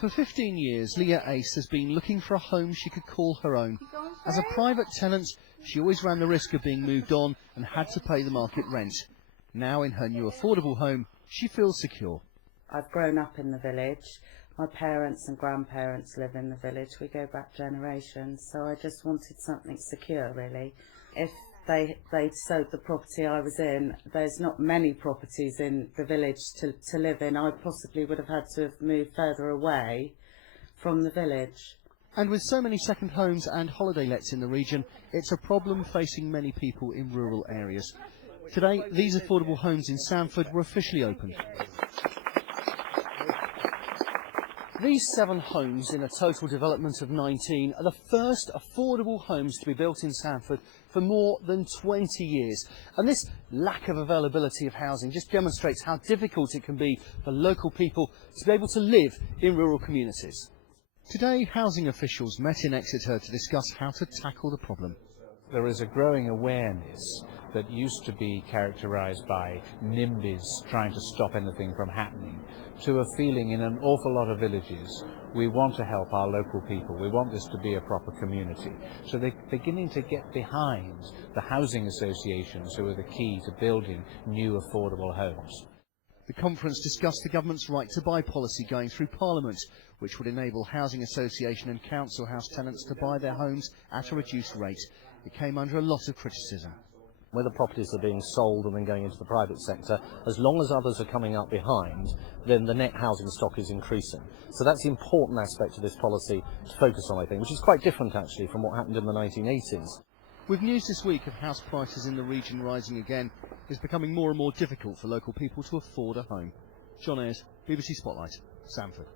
For 15 years, Leah Ace has been looking for a home she could call her own. As a private tenant, she always ran the risk of being moved on and had to pay the market rent. Now, in her new affordable home, she feels secure. I've grown up in the village. My parents and grandparents live in the village. We go back generations, so I just wanted something secure, really. If they'd sold the property I was in, there's not many properties in the village to live in. I possibly would have had to have moved further away from the village. And with so many second homes and holiday lets in the region, it's a problem facing many people in rural areas. Today, these affordable homes in Sandford were officially opened. These 7 homes in a total development of 19 are the first affordable homes to be built in Sandford for more than 20 years. And this lack of availability of housing just demonstrates how difficult it can be for local people to be able to live in rural communities. Today, housing officials met in Exeter to discuss how to tackle the problem. There is a growing awareness that used to be characterised by NIMBYs trying to stop anything from happening, to a feeling in an awful lot of villages we want to help our local people, we want this to be a proper community. So they're beginning to get behind the housing associations who are the key to building new affordable homes. The conference discussed the government's right to buy policy going through Parliament, which would enable housing association and council house tenants to buy their homes at a reduced rate. It came under a lot of criticism. Where the properties are being sold and then going into the private sector, as long as others are coming up behind, then the net housing stock is increasing. So that's the important aspect of this policy to focus on, I think, which is quite different actually from what happened in the 1980s. With news this week of house prices in the region rising again, it's becoming more and more difficult for local people to afford a home. John Ayres, BBC Spotlight, Sandford.